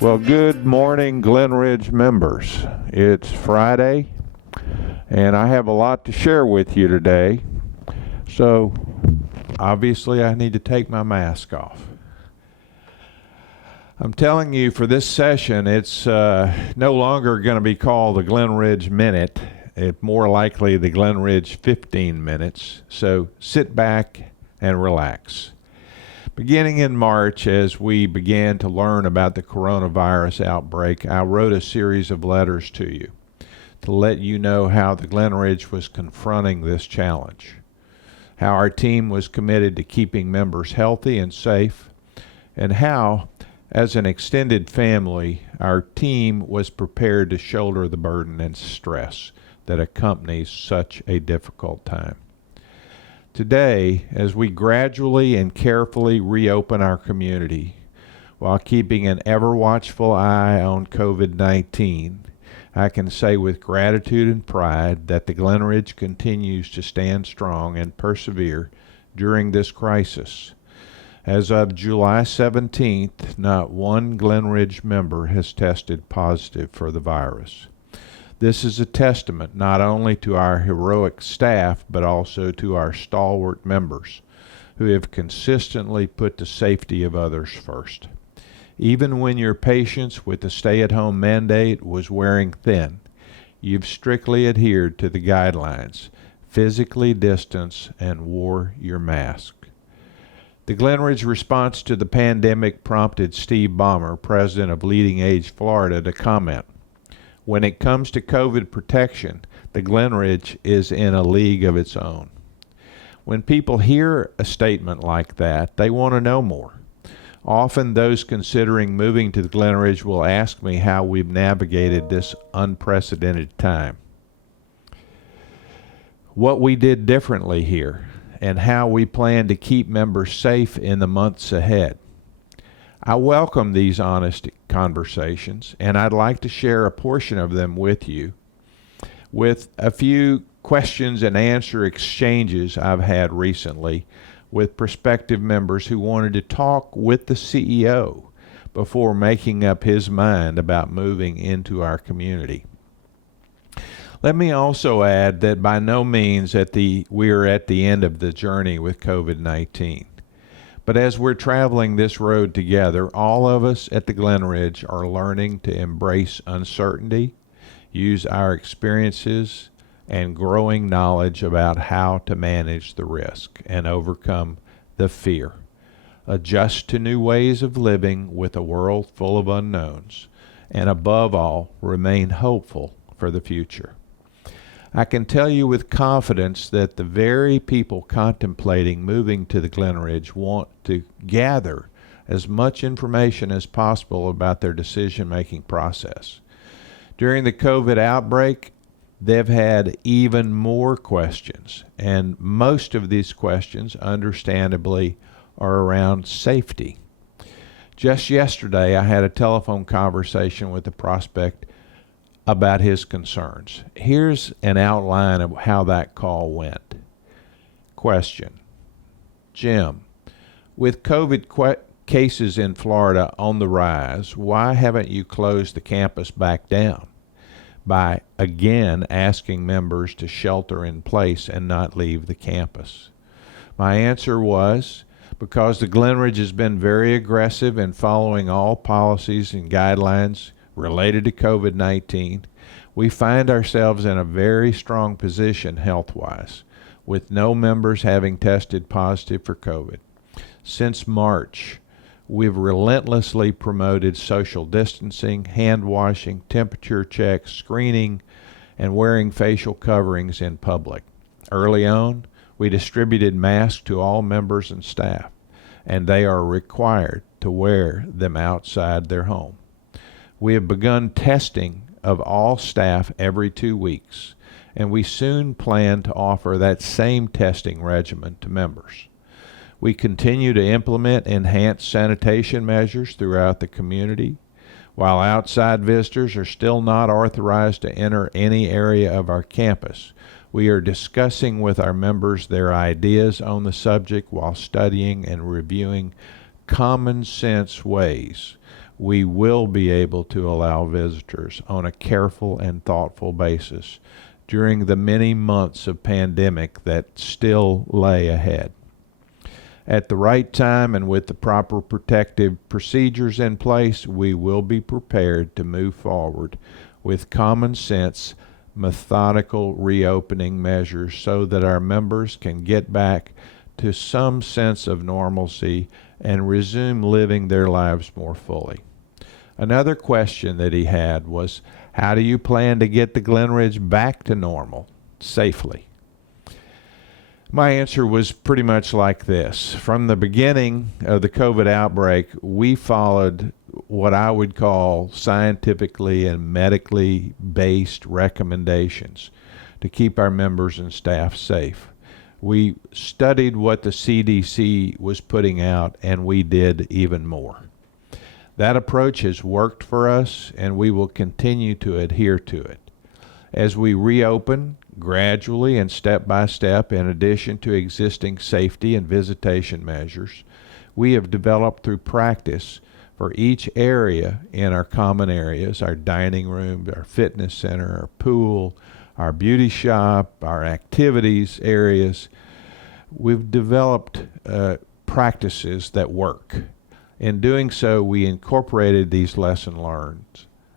Well, good morning, Glenridge members. It's Friday, and I have a lot to share with you today. So, obviously, I need to take my mask off. I'm telling you, for this session, it's no longer going to be called the Glenridge Minute. It's more likely the Glenridge 15 Minutes. So, sit back and relax. Beginning in March, as we began to learn about the coronavirus outbreak, I wrote a series of letters to you to let you know how the Glenridge was confronting this challenge, how our team was committed to keeping members healthy and safe, and how, as an extended family, our team was prepared to shoulder the burden and stress that accompanies such a difficult time. Today, as we gradually and carefully reopen our community while keeping an ever-watchful eye on COVID-19, I can say with gratitude and pride that the Glenridge continues to stand strong and persevere during this crisis. As of July 17th, not one Glenridge member has tested positive for the virus. This is a testament not only to our heroic staff, but also to our stalwart members who have consistently put the safety of others first. Even when your patience with the stay-at-home mandate was wearing thin, you've strictly adhered to the guidelines, physically distanced, and wore your mask. The Glenridge response to the pandemic prompted Steve Ballmer, president of Leading Age Florida, to comment, "When it comes to COVID protection, the Glenridge is in a league of its own." When people hear a statement like that, they want to know more. Often those considering moving to the Glenridge will ask me how we've navigated this unprecedented time, what we did differently here, and how we plan to keep members safe in the months ahead. I welcome these honest conversations, and I'd like to share a portion of them with you with a few questions and answer exchanges I've had recently with prospective members who wanted to talk with the CEO before making up his mind about moving into our community. Let me also add that by no means we are at the end of the journey with COVID-19. But as we're traveling this road together, all of us at the Glenridge are learning to embrace uncertainty, use our experiences and growing knowledge about how to manage the risk and overcome the fear, adjust to new ways of living with a world full of unknowns, and above all, remain hopeful for the future. I can tell you with confidence that the very people contemplating moving to the Glenridge want to gather as much information as possible about their decision-making process. During the COVID outbreak, they've had even more questions, and most of these questions, understandably, are around safety. Just yesterday, I had a telephone conversation with a prospect about his concerns. Here's an outline of how that call went. Question: Jim, with COVID cases in Florida on the rise, why haven't you closed the campus back down by again asking members to shelter in place and not leave the campus? My answer was, because the Glenridge has been very aggressive in following all policies and guidelines related to COVID-19, we find ourselves in a very strong position health-wise, with no members having tested positive for COVID. Since March, we've relentlessly promoted social distancing, hand washing, temperature checks, screening, and wearing facial coverings in public. Early on, we distributed masks to all members and staff, and they are required to wear them outside their home. We have begun testing of all staff every 2 weeks, and we soon plan to offer that same testing regimen to members. We continue to implement enhanced sanitation measures throughout the community. While outside visitors are still not authorized to enter any area of our campus, we are discussing with our members their ideas on the subject while studying and reviewing common sense ways we will be able to allow visitors on a careful and thoughtful basis during the many months of pandemic that still lay ahead. At the right time and with the proper protective procedures in place, we will be prepared to move forward with common sense, methodical reopening measures so that our members can get back to some sense of normalcy and resume living their lives more fully. Another question that he had was, how do you plan to get the Glenridge back to normal safely? My answer was pretty much like this. From the beginning of the COVID outbreak, we followed what I would call scientifically and medically based recommendations to keep our members and staff safe. We studied what the CDC was putting out, and we did even more. That approach has worked for us, and we will continue to adhere to it. As we reopen, gradually and step by step, in addition to existing safety and visitation measures, we have developed through practice for each area in our common areas, our dining room, our fitness center, our pool, our beauty shop, our activities areas. We've developed practices that work. In doing so, we incorporated these lessons learned,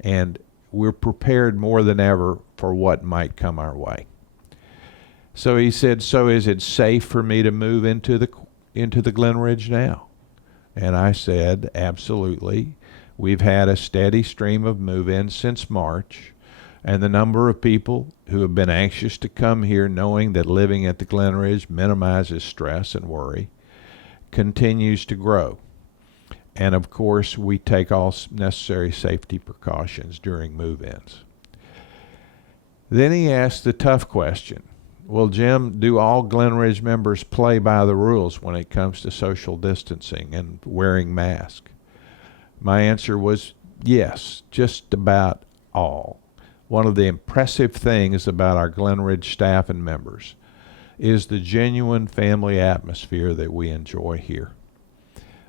and we're prepared more than ever for what might come our way. So he said, so is it safe for me to move into the Glenridge now? And I said, absolutely. We've had a steady stream of move-ins since March, and the number of people who have been anxious to come here knowing that living at the Glenridge minimizes stress and worry continues to grow. And of course, we take all necessary safety precautions during move-ins. Then he asked the tough question. Well, Jim, do all Glenridge members play by the rules when it comes to social distancing and wearing masks? My answer was yes, just about all. One of the impressive things about our Glenridge staff and members is the genuine family atmosphere that we enjoy here.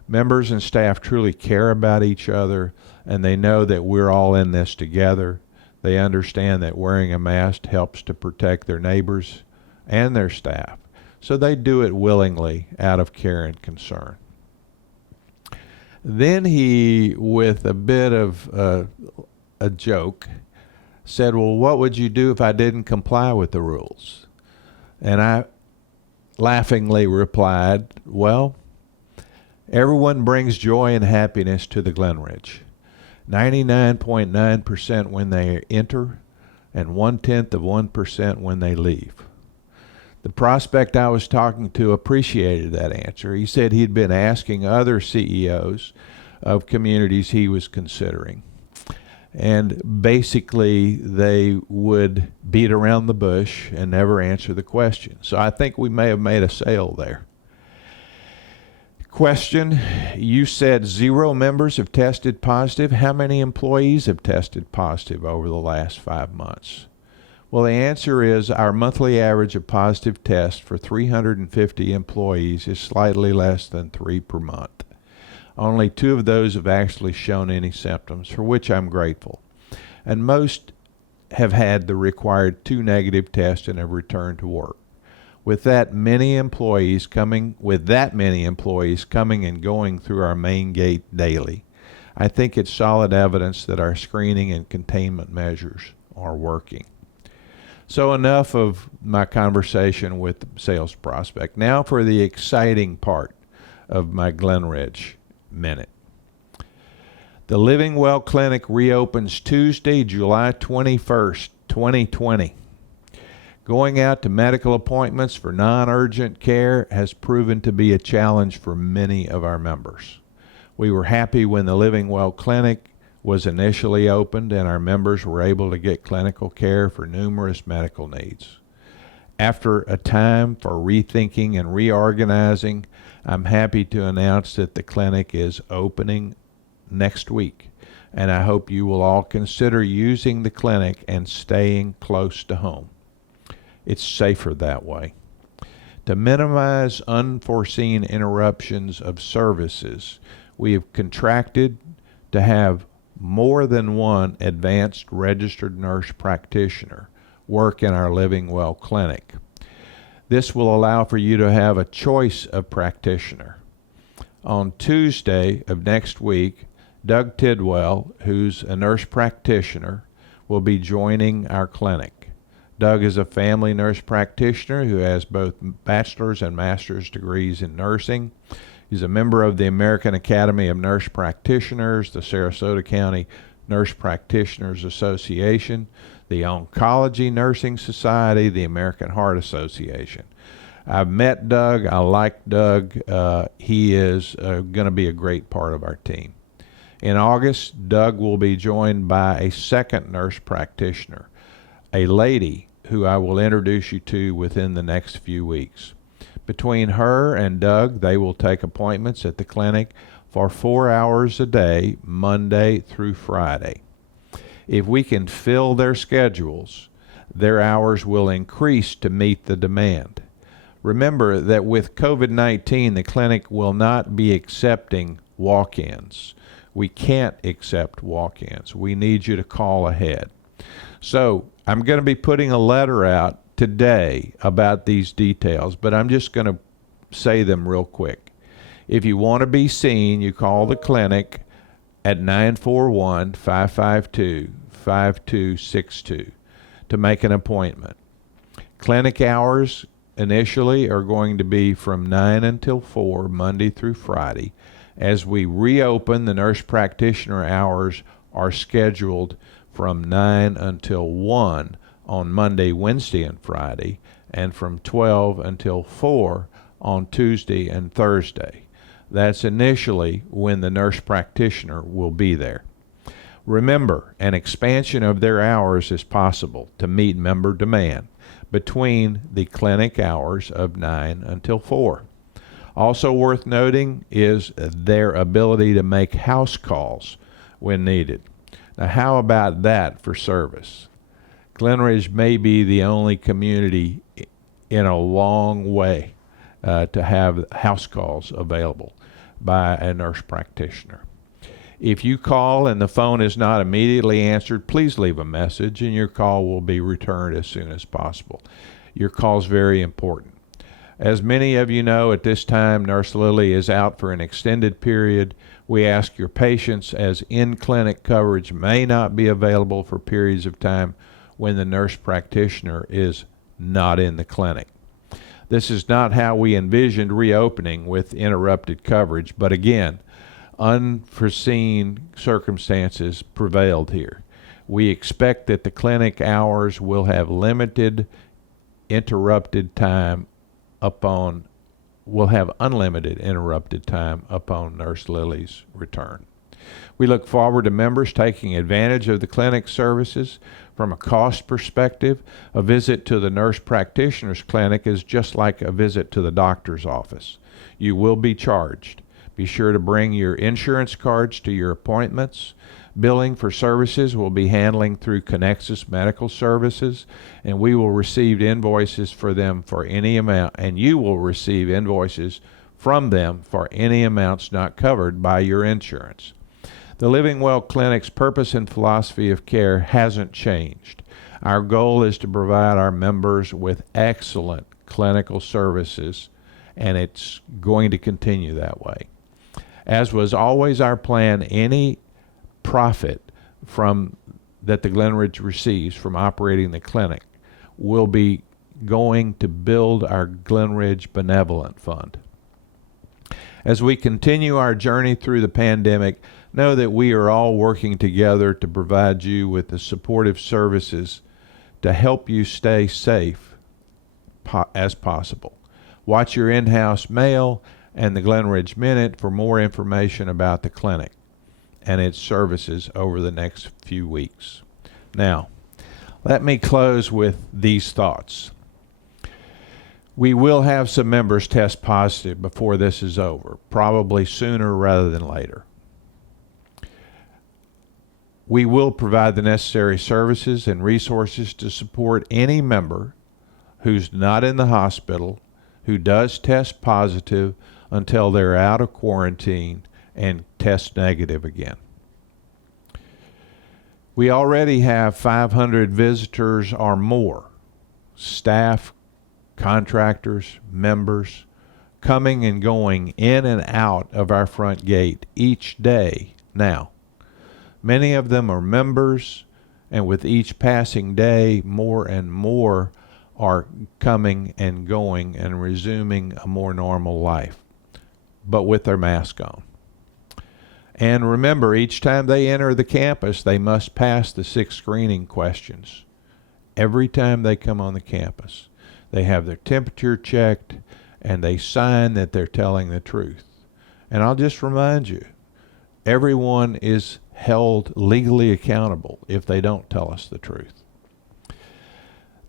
Members and staff truly care about each other, and they know that we're all in this together. They understand that wearing a mask helps to protect their neighbors and their staff, so they do it willingly out of care and concern. Then he, with a bit of a joke, said, well, what would you do if I didn't comply with the rules? And I laughingly replied, well, everyone brings joy and happiness to the Glenridge. 99.9% when they enter, and 0.1% when they leave. The prospect I was talking to appreciated that answer. He said he'd been asking other CEOs of communities he was considering. And basically, they would beat around the bush and never answer the question. So I think we may have made a sale there. Question, you said 0 members have tested positive. How many employees have tested positive over the last 5 months? Well, the answer is our monthly average of positive tests for 350 employees is slightly less than 3 per month. Only 2 of those have actually shown any symptoms, for which I'm grateful. And most have had the required 2 negative tests and have returned to work. With that many employees coming and going through our main gate daily, I think it's solid evidence that our screening and containment measures are working. So enough of my conversation with the sales prospect. Now for the exciting part of my Glenridge Minute. The Living Well Clinic reopens Tuesday, July 21st, 2020. Going out to medical appointments for non-urgent care has proven to be a challenge for many of our members. We were happy when the Living Well Clinic was initially opened and our members were able to get clinical care for numerous medical needs. After a time for rethinking and reorganizing, I'm happy to announce that the clinic is opening next week and I hope you will all consider using the clinic and staying close to home. It's safer that way. To minimize unforeseen interruptions of services, we have contracted to have more than one advanced registered nurse practitioner work in our Living Well clinic. This will allow for you to have a choice of practitioner. On Tuesday of next week, Doug Tidwell, who's a nurse practitioner, will be joining our clinic. Doug is a family nurse practitioner who has both bachelor's and master's degrees in nursing. He's a member of the American Academy of Nurse Practitioners, the Sarasota County Nurse Practitioners Association, the Oncology Nursing Society, the American Heart Association. I've met Doug. I like Doug. He is going to be a great part of our team. In August, Doug will be joined by a second nurse practitioner, a lady who I will introduce you to within the next few weeks. Between her and Doug, they will take appointments at the clinic for 4 hours a day, Monday through Friday. If we can fill their schedules, their hours will increase to meet the demand. Remember that with COVID-19, the clinic will not be accepting walk-ins. We can't accept walk-ins. We need you to call ahead. So I'm going to be putting a letter out today about these details, but I'm just going to say them real quick. If you want to be seen, you call the clinic at 941-552-5262 to make an appointment. Clinic hours initially are going to be from 9 until 4, Monday through Friday. As we reopen, the nurse practitioner hours are scheduled from 9 until 1 on Monday, Wednesday, and Friday, and from 12 until 4 on Tuesday and Thursday. That's initially when the nurse practitioner will be there. Remember, an expansion of their hours is possible to meet member demand between the clinic hours of 9 until 4. Also worth noting is their ability to make house calls when needed. Now, how about that for service? Glenridge may be the only community in a long way to have house calls available by a nurse practitioner. If you call and the phone is not immediately answered, please leave a message and your call will be returned as soon as possible. Your call is very important. As many of you know, at this time, Nurse Lily is out for an extended period. We ask your patience, as in-clinic coverage may not be available for periods of time when the nurse practitioner is not in the clinic. This is not how we envisioned reopening with interrupted coverage, but again, unforeseen circumstances prevailed here. We expect that the clinic hours will have limited interrupted time will have unlimited interrupted time upon Nurse Lily's return. We look forward to members taking advantage of the clinic services. From a cost perspective, a visit to the nurse practitioner's clinic is just like a visit to the doctor's office. You will be charged. Be sure to bring your insurance cards to your appointments. Billing for services will be handling through Connexus Medical Services, and we will receive invoices for them for any amount, and you will receive invoices from them for any amounts not covered by your insurance. The Living Well Clinic's purpose and philosophy of care hasn't changed. Our goal is to provide our members with excellent clinical services, and it's going to continue that way. As was always our plan, any profit that the Glenridge receives from operating the clinic will be going to build our Glenridge Benevolent Fund. As we continue our journey through the pandemic, know that we are all working together to provide you with the supportive services to help you stay safe as possible. Watch your in-house mail and the Glenridge Minute for more information about the clinic and its services over the next few weeks. Now, let me close with these thoughts. We will have some members test positive before this is over, probably sooner rather than later. We will provide the necessary services and resources to support any member who's not in the hospital, who does test positive until they're out of quarantine and test negative again. We already have 500 visitors or more, staff, contractors, members, coming and going in and out of our front gate each day now. Many of them are members, and with each passing day, more and more are coming and going and resuming a more normal life, but with their mask on. And remember, each time they enter the campus, they must pass the 6 screening questions. Every time they come on the campus, they have their temperature checked, and they sign that they're telling the truth. And I'll just remind you, everyone is held legally accountable if they don't tell us the truth.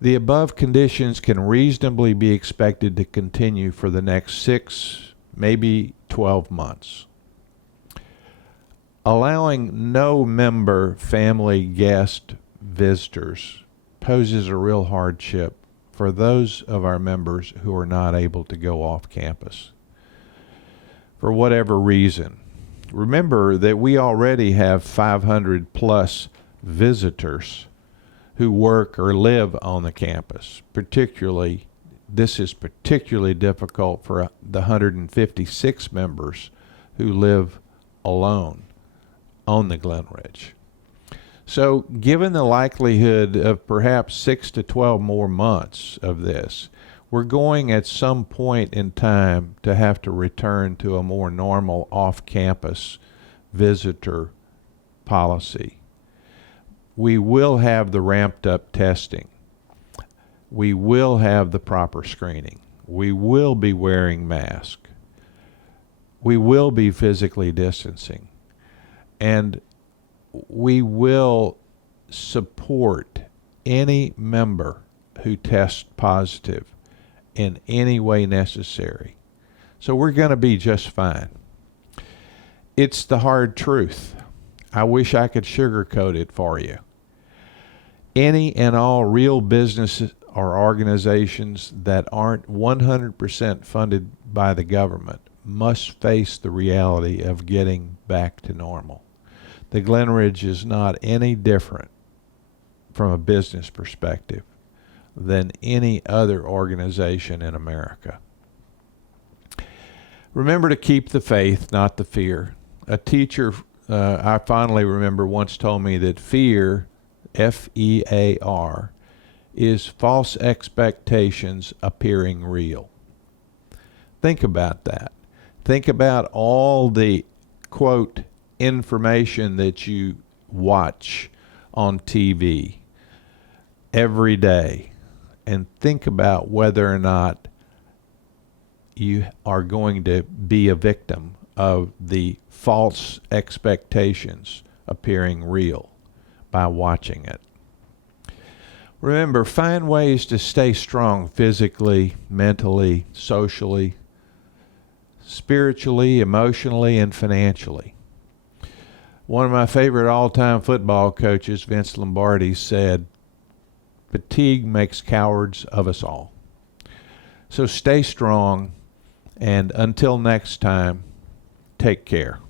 The above conditions can reasonably be expected to continue for the next 6, maybe 12 months. Allowing no member, family, guest, visitors poses a real hardship for those of our members who are not able to go off campus for whatever reason. Remember that we already have 500 plus visitors who work or live on the campus. This is particularly difficult for the 156 members who live alone on the Glenridge. So given the likelihood of perhaps 6 to 12 more months of this, we're going at some point in time to have to return to a more normal off-campus visitor policy. We will have the ramped up testing. We will have the proper screening. We will be wearing masks. We will be physically distancing. And we will support any member who tests positive in any way necessary. So we're going to be just fine. It's the hard truth. I wish I could sugarcoat it for you. Any and all real businesses or organizations that aren't 100% funded by the government must face the reality of getting back to normal. The Glenridge is not any different from a business perspective than any other organization in America. Remember to keep the faith, not the fear. A teacher I fondly remember once told me that fear, F-E-A-R, is false expectations appearing real. Think about that. Think about all the, quote, information that you watch on TV every day, and think about whether or not you are going to be a victim of the false expectations appearing real by watching it. Remember, find ways to stay strong physically, mentally, socially, spiritually, emotionally, and financially. One of my favorite all-time football coaches, Vince Lombardi, said, "Fatigue makes cowards of us all." So stay strong, and until next time, take care.